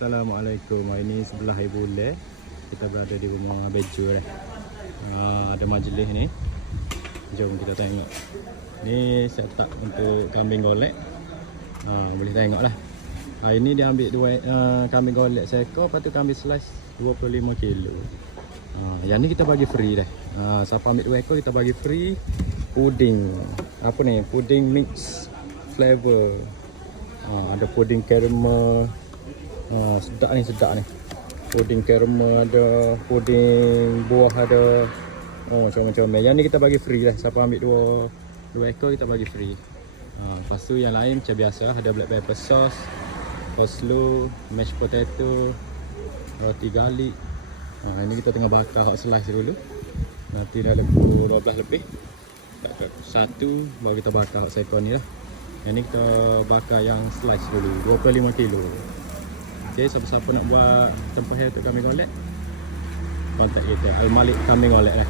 Assalamualaikum. Hari ni 11 bulan kita berada di rumah Beju dah. Ada majlis ni. Jom kita tengok. Ni setup untuk kambing golek. Boleh tengok lah. Hari ni dia ambil dua kambing golek seekor, lepas tu kambing slice 25 kilo. Yang ni kita bagi free dah. Siapa ambil 2 ekor kita bagi free puding. Apa ni? Puding mix flavor. Ada puding caramel. Sedap ni. Puding caramel ada, puding buah ada. Macam-macam. Yang ni kita bagi free lah. Siapa ambil 2 ekor kita bagi free. Lepas tu yang lain macam biasa ada black pepper sauce, coleslaw, mashed potato, roti garlic. Ini kita tengah bakar hot slice dulu. Nanti dah pukul 12 lebih. Tak ke 1 baru kita bakar hot seekor ni lah. Yang ni kita bakar yang slice dulu 25 kilo. Okay, siapa-siapa nak buat tempah untuk kambing golek, kontak kita Al Malik Kambing Golek lah.